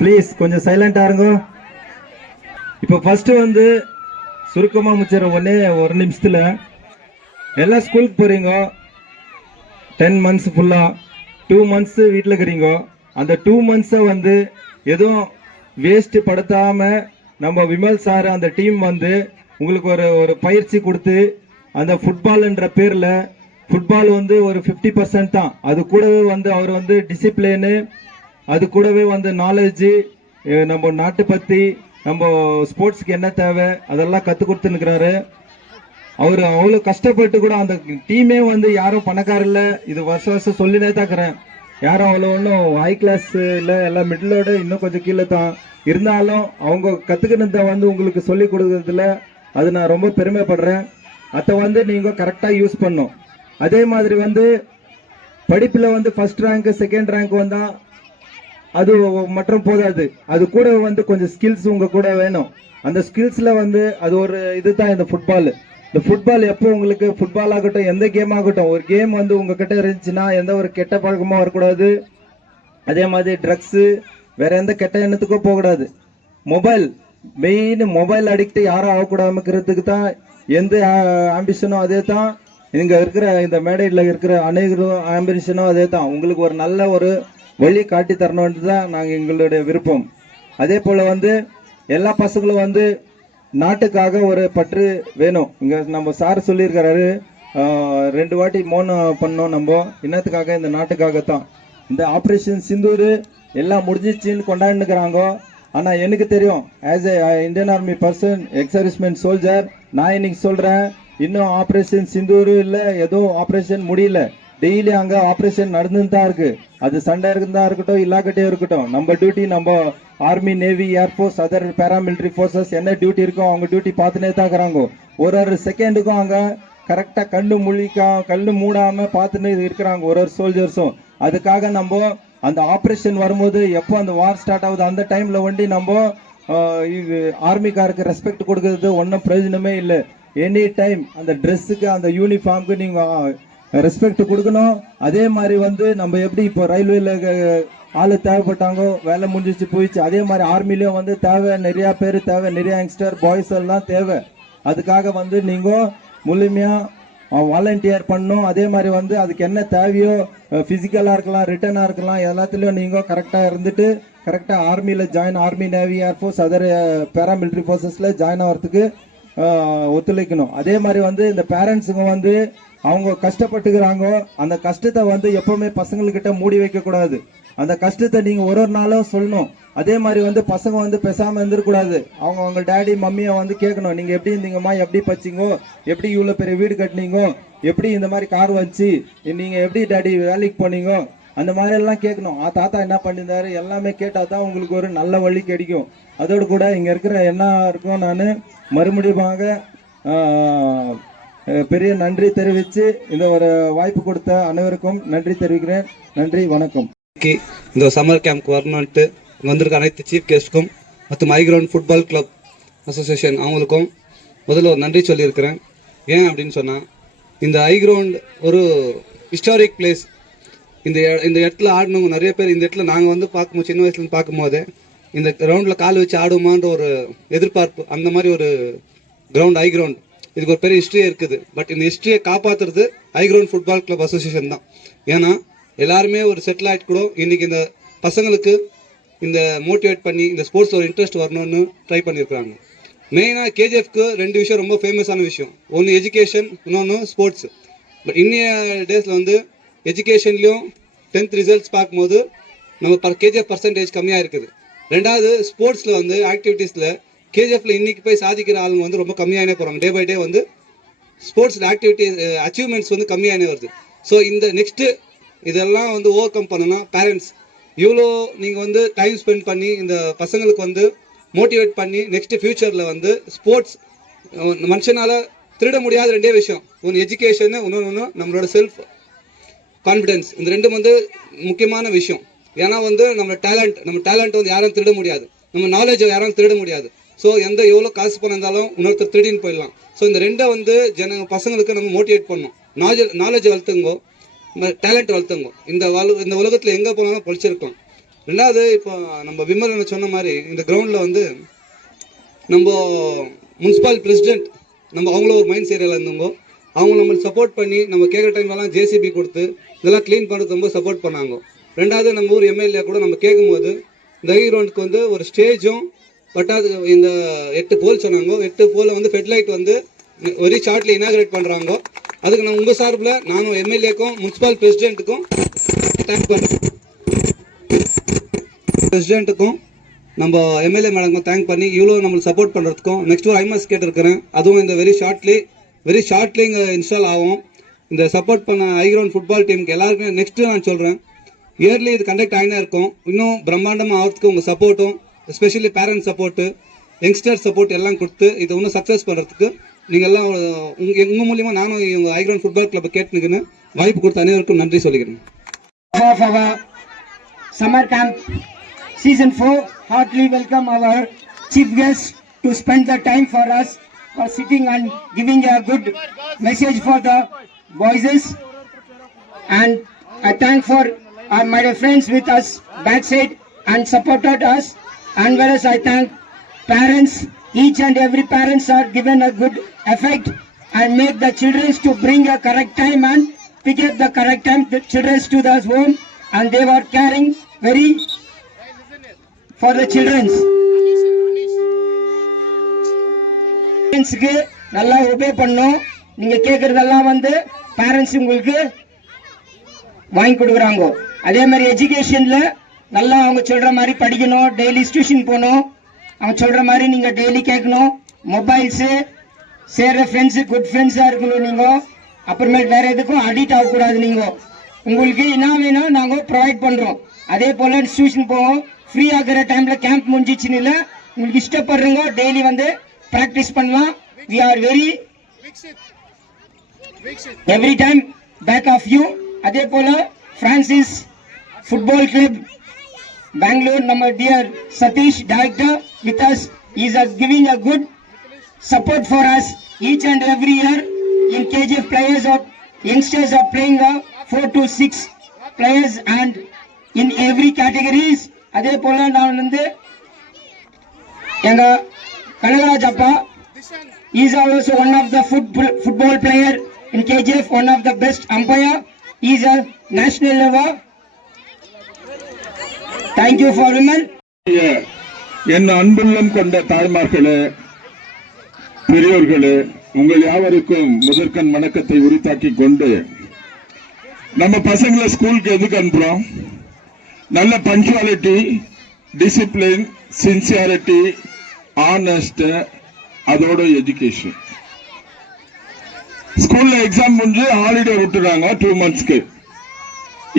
Please கொஞ்சம் சைலண்டா இருங்க. இப்போ ஃபர்ஸ்ட் வந்து சுருக்கமா முடிச்சிட ஒன்னே ஒரு நிமிஷத்துல எல்லாம் ஸ்கூலுக்கு போறீங்க. 10 months ஃபுல்லா 2 months வீட்டில் இருக்கிறீங்க. அந்த 2 months வந்து எதுவும் வேஸ்ட் படுத்தாம நம்ம விமல் சார் அந்த டீம் வந்து உங்களுக்கு ஒரு பயிற்சி கொடுத்து அந்த ஃபுட்பால்ன்ற பேர்ல ஃபுட்பால் வந்து ஒரு 50% தான். அது கூடவே வந்து அவர் வந்து டிசிப்ளினு, அது கூடவே வந்து நாலேஜ், நம்ம நாட்டு பத்தி, நம்ம ஸ்போர்ட்ஸ்க்கு என்ன தேவை அதெல்லாம் கற்றுக் கொடுத்துருக்கிறாரு. அவர் அவ்வளோ கஷ்டப்பட்டு கூட அந்த டீமே வந்து யாரும் பணக்கார இல்லை. இது வருஷம் சொல்லினே தாக்குறேன். யாரும் அவ்வளோ ஒன்றும் ஹை கிளாஸ் இல்லை, எல்லாம் மிடிலோட இன்னும் கொஞ்சம் கீழே தான். இருந்தாலும் அவங்க கற்றுக்கினதை வந்து உங்களுக்கு சொல்லி கொடுக்கறதுல அது நான் ரொம்ப பெருமைப்படுறேன். அதை வந்து நீங்கள் கரெக்டாக யூஸ் பண்ணும். அதே மாதிரி வந்து படிப்பில் வந்து ஃபர்ஸ்ட் ரேங்க் செகண்ட் ரேங்க் வந்தால் அது மற்றும் போதாது. அது கூட வந்து கொஞ்சம் ஸ்கில்ஸ் உங்கள் கூட வேணும். அந்த ஸ்கில்ஸில் வந்து அது ஒரு இதுதான் இந்த ஃபுட்பால். இந்த ஃபுட்பால் எப்போ உங்களுக்கு ஃபுட்பால் ஆகட்டும், எந்த கேம் ஆகட்டும், ஒரு கேம் வந்து உங்ககிட்ட இருந்துச்சுன்னா எந்த ஒரு கெட்ட பழக்கமும் வரக்கூடாது. அதே மாதிரி ட்ரக்ஸு, வேற எந்த கெட்ட எண்ணத்துக்கும் போகக்கூடாது. மொபைல் அடிக்ட் யாரும் ஆகக்கூடாதுக்கிறதுக்கு தான் எந்த ஆம்பிஷனும் அதே தான். இங்கே இருக்கிற இந்த மேடையில் இருக்கிற அனைவரும் ஆம்பிஷனும் அதே தான். உங்களுக்கு ஒரு நல்ல ஒரு வழி காட்டி தரணுன்றது தான் நாங்கள் எங்களுடைய விருப்பம். அதே போல் வந்து எல்லா பசங்களும் வந்து நாட்டுக்காக ஒரு பற்று வேணும். இங்கே நம்ம சார் சொல்லியிருக்கிறாரு 2 வாட்டி மௌனம் பண்ணோம். நம்ம இன்னத்துக்காக இந்த நாட்டுக்காகத்தான். இந்த ஆப்ரேஷன் சிந்தூர் எல்லாம் முடிஞ்சிச்சின்னு கொண்டாடினுக்கிறாங்க. ஆனால் எனக்கு தெரியும், as a Indian army person, ex serviceman soldier, நான் இன்னைக்கு சொல்கிறேன், இன்னும் ஆப்ரேஷன் சிந்தூர் இல்லை, எதுவும் ஆப்ரேஷன் முடியல. டெய்லி அங்கே ஆப்ரேஷன் நடந்துன்னு தான் இருக்கு. அது சண்டை இருக்குதான் இருக்கட்டும், இல்லாக்கட்டே இருக்கட்டும், நம்ம டியூட்டி, நம்ம army, navy, air force, other paramilitary forces என்ன டியூட்டி இருக்கோ அவங்க டியூட்டி பார்த்துனே தான் இருக்கிறாங்க. ஒரு செகண்டுக்கும் அங்கே கரெக்டாக கண்ணு மூடாம பார்த்துன்னு இருக்கிறாங்க ஒரு சோல்ஜர்ஸும். அதுக்காக நம்ம அந்த ஆப்ரேஷன் வரும்போது எப்போ அந்த வார் ஸ்டார்ட் ஆகுது அந்த டைம்ல வண்டி நம்ம இது ஆர்மிக்காருக்கு ரெஸ்பெக்ட் கொடுக்கறது ஒன்றும் பிரயோஜனமே இல்லை. எனி டைம் அந்த ட்ரெஸ்ஸுக்கு அந்த யூனிஃபார்முக்கு நீங்கள் ரெஸ்பெக்ட் கொடுக்கணும். அதே மாதிரி வந்து நம்ம எப்படி இப்போ ரயில்வேல ஆளு தேவைப்பட்டாங்க, வேலை முடிஞ்சிச்சு போயிடுச்சு, அதே மாதிரி ஆர்மிலையும் வந்து தேவை, நிறையா பேர் தேவை, நிறைய யங்ஸ்டர் பாய்ஸ் எல்லாம் தேவை. அதுக்காக வந்து நீங்கள் முழுமையாக வாலண்டியர் பண்ணணும். அதே மாதிரி வந்து அதுக்கு என்ன தேவையோ, ஃபிசிக்கலாக இருக்கலாம், ரிட்டனாக இருக்கலாம், எல்லாத்துலேயும் நீங்கள் கரெக்டாக இருந்துட்டு கரெக்டாக ஆர்மியில் join, army, navy, air force, other paramilitary ஃபோர்ஸஸில் ஜாயின் ஆகிறதுக்கு ஒத்துழைக்கணும். அதே மாதிரி வந்து இந்த பேரண்ட்ஸுங்க வந்து அவங்க கஷ்டப்பட்டுக்கிறாங்க. அந்த கஷ்டத்தை வந்து எப்பவுமே பசங்கள்கிட்ட மூடி வைக்கக்கூடாது. அந்த கஷ்டத்தை நீங்கள் ஒரு நாளும் சொல்லணும். அதே மாதிரி வந்து பசங்க வந்து பேசாமல் இருந்துடக்கூடாது. அவங்க டேடி மம்மியை வந்து கேட்கணும், நீங்கள் எப்படி இருந்தீங்கம்மா, எப்படி பச்சிங்கோ, எப்படி இவ்வளோ பெரிய வீடு கட்டினீங்கோ, எப்படி இந்த மாதிரி கார் வச்சு நீங்கள் எப்படி டேடி வேலைக்கு போனீங்கோ, அந்த மாதிரி எல்லாம் கேட்கணும். தாத்தா என்ன பண்ணியிருந்தாரு எல்லாமே கேட்டால் தான் உங்களுக்கு ஒரு நல்ல வழி கிடைக்கும். அதோடு கூட இங்கே இருக்கிற எல்லாருக்கும் நான் மறுபடியுமாக பெரிய நன்றி தெரிவித்து இந்த ஒரு வாய்ப்பு கொடுத்த அனைவருக்கும் நன்றி தெரிவிக்கிறேன். நன்றி, வணக்கம். இந்த சம்மர் கேம்ப்க்கு வரணுன்ட்டு வந்திருக்க அனைத்து சீஃப் கெஸ்ட்டுக்கும் மற்றும் ஐகிரவுண்ட் ஃபுட்பால் கிளப் அசோசியேஷன் அவங்களுக்கும் முதல்ல ஒரு நன்றி சொல்லியிருக்கிறேன். ஏன் அப்படின்னு சொன்னால், இந்த ஐகிரவுண்ட் ஒரு ஹிஸ்டாரிக் பிளேஸ். இந்த இடத்துல ஆடணுங்க நிறைய பேர். இந்த இடத்துல நாங்கள் வந்து பார்க்கும்போது, சின்ன வயசுலேருந்து பார்க்கும்போது இந்த கிரவுண்டில் கால் வச்சு ஆடுமான்ற ஒரு எதிர்பார்ப்பு, அந்த மாதிரி ஒரு கிரவுண்ட் ஐகிரவுண்ட். இதுக்கு ஒரு பெரிய ஹிஸ்ட்ரியே இருக்குது. பட் இந்த ஹிஸ்ட்ரியை காப்பாற்றுறது ஐகிரவுண்ட் ஃபுட்பால் கிளப் அசோசியேஷன் தான். ஏன்னா எல்லாருமே ஒரு செட்டில் ஆகிட்டு கூட இன்னைக்கு இந்த பசங்களுக்கு இந்த மோட்டிவேட் பண்ணி இந்த ஸ்போர்ட்ஸில் ஒரு இன்ட்ரெஸ்ட் வரணும்னு ட்ரை பண்ணியிருக்கிறாங்க. மெயினாக கேஜிஎஃப்க்கு 2 விஷயம் ரொம்ப ஃபேமஸான விஷயம். ஒன்று எஜுகேஷன், இன்னொன்று ஸ்போர்ட்ஸ். பட் இன்னைய டேஸில் வந்து எஜுகேஷன்லேயும் 10th ரிசல்ட்ஸ் பார்க்கும்போது நம்ம கேஜிஎஃப் பர்சன்டேஜ் கம்மியாக இருக்குது. ரெண்டாவது ஸ்போர்ட்ஸில் வந்து ஆக்டிவிட்டீஸில் கேஜிஎஃப்ல இன்னைக்கு போய் சாதிக்கிற ஆளுங்க வந்து ரொம்ப கம்மியானே போகிறாங்க. டே பை டே வந்து ஸ்போர்ட்ஸில் ஆக்டிவிட்டிஸ் அச்சீவ்மெண்ட்ஸ் வந்து கம்மியானே வருது. ஸோ இந்த நெக்ஸ்ட்டு இதெல்லாம் வந்து ஓவர் கம் பண்ணணும்னா பேரண்ட்ஸ் இவ்வளோ நீங்கள் வந்து டைம் ஸ்பெண்ட் பண்ணி இந்த பசங்களுக்கு வந்து மோட்டிவேட் பண்ணி நெக்ஸ்ட் ஃபியூச்சரில் வந்து ஸ்போர்ட்ஸ் மனுஷனால் திருட முடியாத 2 விஷயம். ஒன்று எஜுகேஷனு, இன்னொன்று நம்மளோட செல்ஃப் கான்ஃபிடென்ஸ். இந்த 2 வந்து முக்கியமான விஷயம். ஏன்னா வந்து நம்ம டேலண்ட் வந்து யாரும் திருட முடியாது, நம்ம நாலேஜை யாரும் திருட முடியாது. ஸோ எவ்வளோ காசு பணம் இருந்தாலும் இன்னொருத்தர் திருடின்னு போயிடலாம். ஸோ இந்த 2 வந்து பசங்களுக்கு நம்ம மோட்டிவேட் பண்ணணும். நாலேஜ் வளர்த்துங்கோ, டேலண்ட் வளர்த்துங்கோ. இந்த உலகத்தில் எங்கே போனாலும் படிச்சிருக்கோம். ரெண்டாவது, இப்போ நம்ம விமலன் சொன்ன மாதிரி இந்த கிரவுண்டில் வந்து நம்ம முனிசிபல் பிரசிடென்ட் நம்ம அவங்கள ஒரு மைண்ட் ஏரியாவில் இருந்தவங்க, அவங்க நம்மளுக்கு சப்போர்ட் பண்ணி நம்ம கேட்குற டைம்லலாம் ஜேசிபி கொடுத்து இதெல்லாம் க்ளீன் பண்ணுறது ரொம்ப சப்போர்ட் பண்ணாங்க. ரெண்டாவது, நம்ம ஊர் எம்எல்ஏ கூட நம்ம கேட்கும்போது இந்த கிரவுண்டுக்கு வந்து ஒரு ஸ்டேஜும் பட்டாது இந்த 8 போல் சொன்னாங்க. 8 போல வந்து ஃபெட்லைட் வந்து வெரி ஷார்ட்லி இனாகிரேட் பண்ணுறாங்க. அதுக்கு நான் உங்கள் சார்பில் நானும் எம்எல்ஏக்கும் முனிசிபல் பிரசிடென்ட்டுக்கும் தேங்க் பண்ணுறேன். பிரசிடென்ட்டுக்கும் நம்ம எம்எல்ஏ மேடம்க்கும் தேங்க் பண்ணி இவ்வளோ நம்மளுக்கு சப்போர்ட் பண்ணுறதுக்கும். நெக்ஸ்ட் ஒரு ஐமாஸ் கேட்டிருக்கிறேன், அதுவும் இந்த வெரி ஷார்ட்லி இங்கே இன்ஸ்டால் ஆகும். இந்த சப்போர்ட் பண்ண ஹை கிரவுண்ட் ஃபுட்பால் டீமுக்கு எல்லாருக்கும் நெக்ஸ்ட்டு நான் சொல்கிறேன், இயர்லி இது கண்டக்ட் ஆகினா இருக்கும். இன்னும் பிரம்மாண்டமாக ஆகிறதுக்கு உங்கள் சப்போர்ட்டும், especially parents support, youngster support எல்லாம் கொடுத்து இதை இன்னும் சக்ஸஸ் பண்ணுறதுக்கு நீங்கள் எல்லாம் உங்கள் மூலியமாக நானும் இவங்க ஹை கிரவுண்ட் ஃபுட்பால் கிளப்பை கேட்டுன்னு வாய்ப்பு கொடுத்த அனைவருக்கும் நன்றி சொல்லிக்கிறேன். Summer camp season 4, heartily welcome our chief guest to spend the time for us, for sitting and giving a good message for the voices. And I thank for my friends with us backside and supported us. And whereas I thank parents, each and every parents are given a good effect and make the children to bring a correct time and pick up the correct time the children to the home, and they were caring very for the children's. பேரண்ட்ஸுக்கு நல்லா obey பண்ணோம். நீங்க கேட்கறதெல்லாம் வந்து parents உங்களுக்கு வாங்கி கொடுக்குறாங்க. அதே மாதிரி எஜுகேஷன்ல நல்லா அவங்க சொல்ற மாதிரி படிக்கணும், டெய்லி டியூஷன் போகணும், அவங்க சொல்ற மாதிரி நீங்க டெய்லி கேட்கணும். மொபைல்ஸு சேர்ற ஃப்ரெண்ட்ஸு குட் ஃப்ரெண்ட்ஸாக இருக்கணும். நீங்க அப்புறமேட்டு வேற எதுக்கும் அடிக்ட் ஆகக்கூடாது. நீங்க உங்களுக்கு என்ன வேணும் நாங்கள் ப்ரொவைட் பண்றோம். அதே போல டியூஷன் போவோம். ஃப்ரீ ஆகிற டைம்ல கேம்ப் முடிஞ்சிச்சுன்னு இல்லை, உங்களுக்கு இஷ்டப்படுறவங்க டெய்லி வந்து பிராக்டிஸ் பண்ணலாம். We are very every time back of you. அதே போல பிரான்சிஸ் ஃபுட்பால் கிளப் பெங்களூர், நம்ம dear Satish director with us, is giving a good support for us each and every year. In KGF players of youngsters are playing 4 to 6 players and in every categories. அதே போல நான் வந்து எங்க கனகராஜ் அப்பா is also one of the football player in KGF, one of the best umpire. He is a national level. Thank you for women. என் அன்புள்ளம் கொண்ட தாய்மார்களே, பெரியோர்களே, உங்கள் யாவருக்கும் முதற்கண் வணக்கத்தை உரித்தாக்கி கொண்டு, நம்ம பசங்களை ஸ்கூலுக்கு எதுக்கு அனுப்புறோம்? நல்ல பங்க்சுவாலிட்டி, டிசிப்ளின், சின்சியாரிட்டி, ஆனஸ்ட், அதோட எஜுகேஷன். ஸ்கூல்ல எக்ஸாம் முடிஞ்சு ஹாலிடே விட்டுறாங்க 2 monthsக்கு.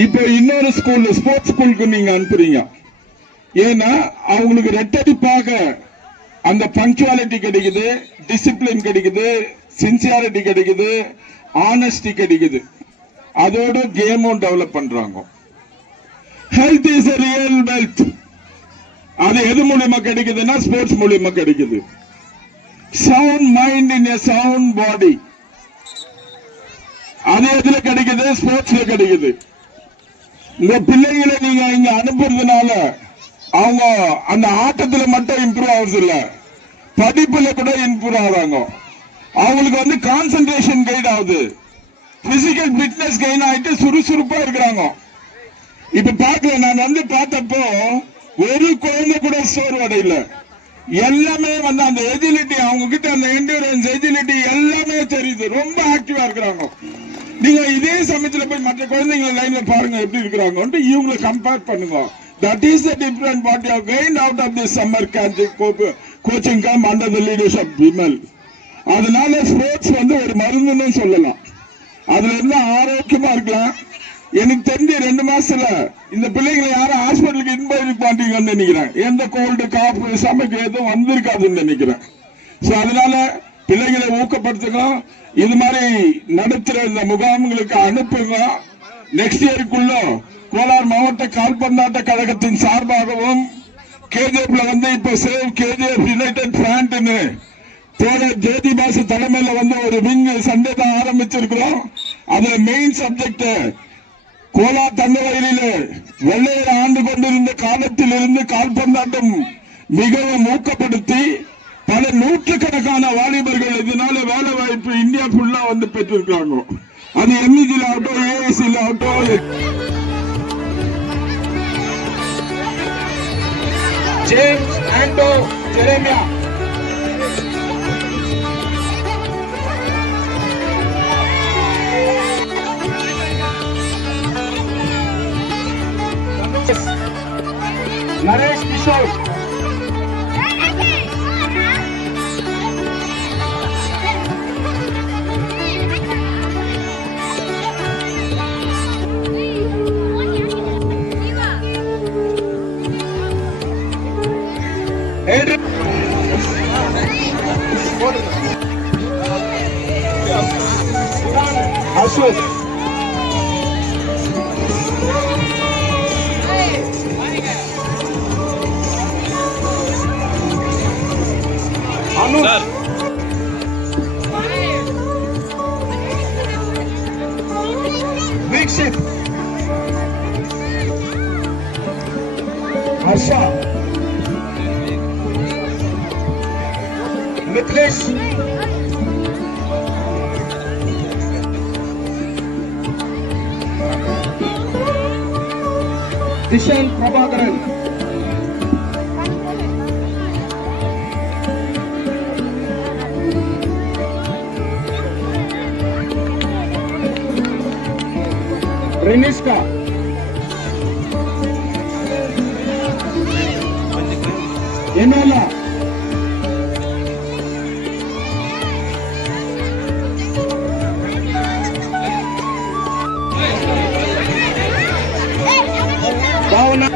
இப்போ இன்னொரு ஸ்கூல், ஸ்போர்ட்ஸ் ஸ்கூலுக்கு நீங்க அனுப்புறீங்க. ஏன்னா அவங்களுக்கு ரெட்டடிப்பாக அந்த பங்க்சுவாலிட்டி கிடைக்குது, டிசிப்ளின் கிடைக்குது, சின்சியாரிட்டி கிடைக்குது, ஆனஸ்டி கிடைக்குது. அதோட கேமும் டெவலப் பண்றாங்க. Health is a real wealth. அது எது மூலமா கிடைக்குதுன்னா ஸ்போர்ட்ஸ் மூலமா கிடைக்குது. Sound mind in a sound body. அது எதுல கிடைக்குது? ஸ்போர்ட்ஸ்ல கிடைக்குது. உங்க பிள்ளைகளை நீங்க இங்க அனுப்புறதுனால அவங்க அந்த ஆட்டத்துல மட்டும் இம்ப்ரூவ் ஆகுறது இல்ல, படிப்புல கூட இம்ப்ரூவ் ஆகுறாங்க. அவங்களுக்கு வந்து கான்சென்ட்ரேஷன் கைட் ஆகுது, பிசிக்கல் ஃபிட்னஸ் கெயின் ஆயிட்டு சுறுசுறுப்பா இருக்கிறாங்க. இப்ப பாக்கல, நான் வந்து பார்த்தப்போ ஒரு குழந்தை கூட சோர்வடையில. எல்லாமே வந்து அந்த எஜிலிட்டி, அவங்க கிட்ட அந்த என்டூரன்ஸ், எஜிலிட்டி எல்லாமே தெரியுது. ரொம்ப ஆக்டிவா இருக்கிறாங்க. நீங்க இதே சமயத்துல போய் மற்ற குழந்தைங்க லைன்ல பாருங்க எப்படி இருக்கிறாங்க, இவங்களை கம்பேர் பண்ணுங்க. That is the different what you have gained out of this summer coaching camp under the leadership of Vimal. அதனால ஸ்போர்ட்ஸ் வந்து ஒரு மருந்துன்னு சொல்லலாம். அதுல இருந்து ஆரோக்கியமா இருக்கலாம். எனக்கு தெரிஞ்ச 2 மாசத்துல இந்த பிள்ளைங்களை யாரும் ஹாஸ்பிட்டலுக்கு இன்வைட் மாட்டீங்கன்னு நினைக்கிறேன். எந்த கோல்டு காப்பு சமைக்க எதுவும் வந்திருக்காதுன்னு நினைக்கிறேன். சோ அதனால பிள்ளைகளை ஊக்கப்படுத்துங்க. இது மாதிரி நடத்துற இந்த முகாம்களுக்கு அனுப்புங்க. நெக்ஸ்ட் இயருக்குள்ள கோலார் மாவட்ட கால்பந்தாட்ட கழகத்தின் சார்பாகவும் கேஜிஎஃப்ல வந்து இப்ப சேவ் கேஜிஎஃப் யுனைடெட் பிராண்ட்னு தோழர் ஜோதி பாசு தலைமையில வந்து ஒரு விங் சண்டே தான் ஆரம்பிச்சிருக்கிறோம். அதுல மெயின் சப்ஜெக்ட் கோலா தங்கவயலில் வெள்ளையர் ஆண்டு கொண்டிருந்த காலத்தில் இருந்து கால்பந்தாட்டம் மிகவும் ஊக்கப்படுத்தி பல நூற்றுக்கணக்கான வாலிபர்கள் இதனால வேலை வாய்ப்பு இந்தியா ஃபுல்லா வந்து பெற்றிருக்காங்க. அது எம்இஜில ஆகட்டும், ஏஐசில ஆகட்டும். ஜேம்ஸ் ஆண்டோ ஜெரேமியா. நரேஷ் கிஷோர். அசோக். சார் வீக்ஷித். ஹர்ஷா. மித்லேஷ். திஷான் பிரபாகரன். ரெனிஷ்கா. என்னல Bhavana.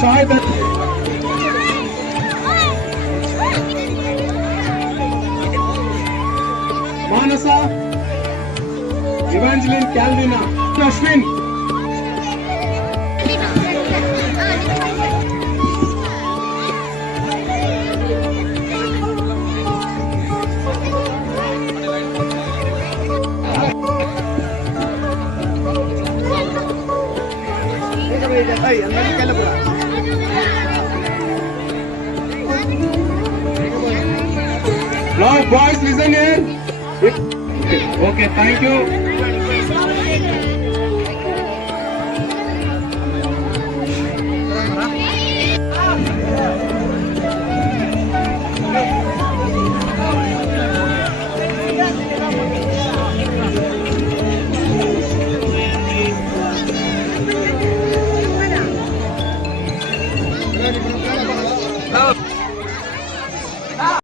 Shahid. Manasa. Evangeline Calvina. Ashwin. Now boys listen here. Okay, thank you.